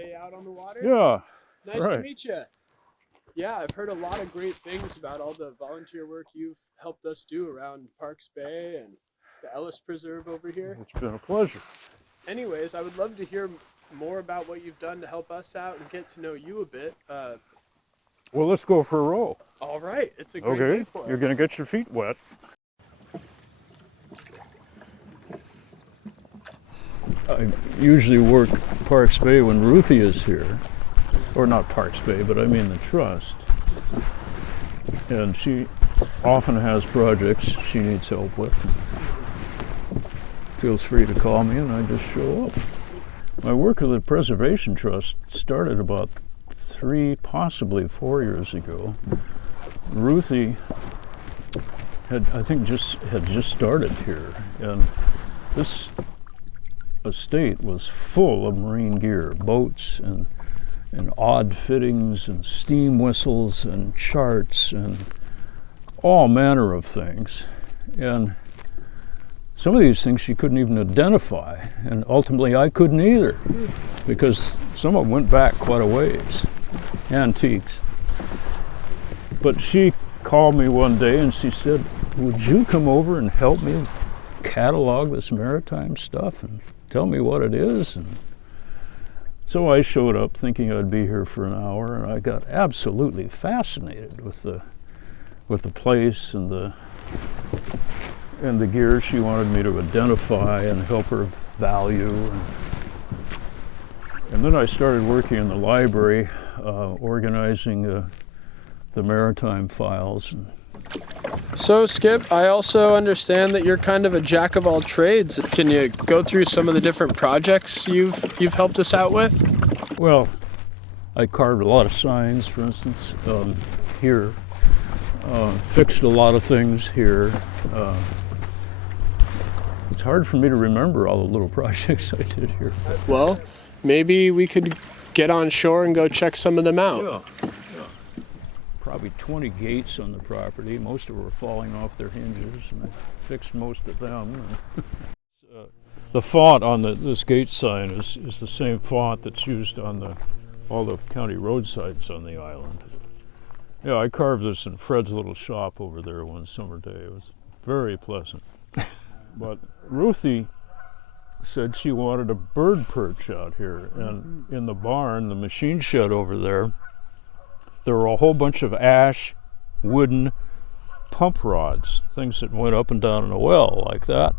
day out on the water? Yeah. Nice to meet you. Yeah, I've heard a lot of great things about all the volunteer work you've helped us do around Parks Bay and the Ellis Preserve over here. It's been a pleasure. Anyways, I would love to hear more about what you've done to help us out and get to know you a bit. Well, let's go for a row. All right, it's a great day for it. You're going to get your feet wet. I usually work Parks Bay when Ruthie is here. Or not Parks Bay, but I mean the trust. And she often has projects she needs help with. Feels free to call me and I just show up. My work with the Preservation Trust started about 3, possibly 4 years ago. Ruthie had just started here, and this estate was full of marine gear, boats and odd fittings and steam whistles and charts and all manner of things. And some of these things she couldn't even identify, and ultimately I couldn't either, because some of them went back quite a ways, antiques. But she called me one day and she said, would you come over and help me catalog this maritime stuff and tell me what it is? And so I showed up thinking I'd be here for an hour, and I got absolutely fascinated with the place and the gear she wanted me to identify and help her value. And then I started working in the library, organizing the maritime files. So Skip, I also understand that you're kind of a jack of all trades. Can you go through some of the different projects you've helped us out with? Well, I carved a lot of signs, for instance, here. Fixed a lot of things here. It's hard for me to remember all the little projects I did here. Well, maybe we could get on shore and go check some of them out. Yeah. Probably 20 gates on the property. Most of them were falling off their hinges, and I fixed most of them. The font on this gate sign is the same font that's used on all the county roadsides on the island. Yeah, I carved this in Fred's little shop over there one summer day. It was very pleasant. But Ruthie said she wanted a bird perch out here, and in the barn, the machine shed over there were a whole bunch of ash wooden pump rods, things that went up and down in a well like that.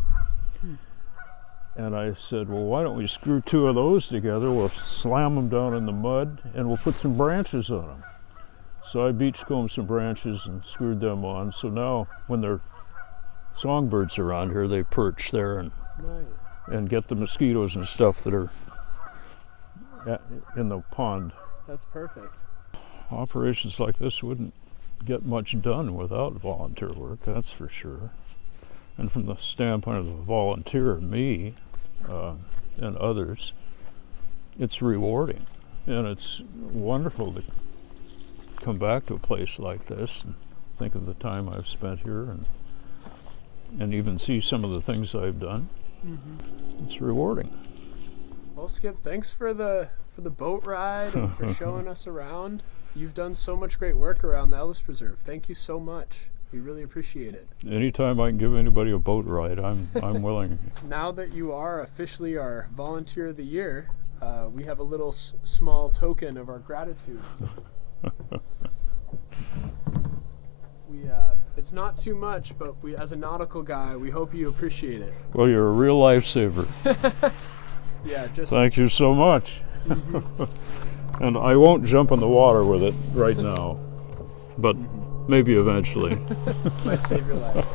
And I said, well, why don't we screw 2 of those together, we'll slam them down in the mud, and we'll put some branches on them. So I beachcombed some branches and screwed them on, so now when there are songbirds around here, they perch there and get the mosquitoes and stuff that are in the pond. That's perfect. Operations like this wouldn't get much done without volunteer work, that's for sure. And from the standpoint of the volunteer, me, and others, it's rewarding. And it's wonderful to come back to a place like this and think of the time I've spent here and even see some of the things I've done. Mm-hmm. It's rewarding. Well, Skip, thanks for the boat ride and for showing us around. You've done so much great work around the Ellis Preserve. Thank you so much. We really appreciate it. Anytime I can give anybody a boat ride, I'm willing. Now that you are officially our Volunteer of the Year, we have a little small token of our gratitude. It's not too much, but as a nautical guy, we hope you appreciate it. Well, you're a real lifesaver. Yeah, Thank you so much. Mm-hmm. And I won't jump in the water with it right now, but maybe eventually. Might save your life.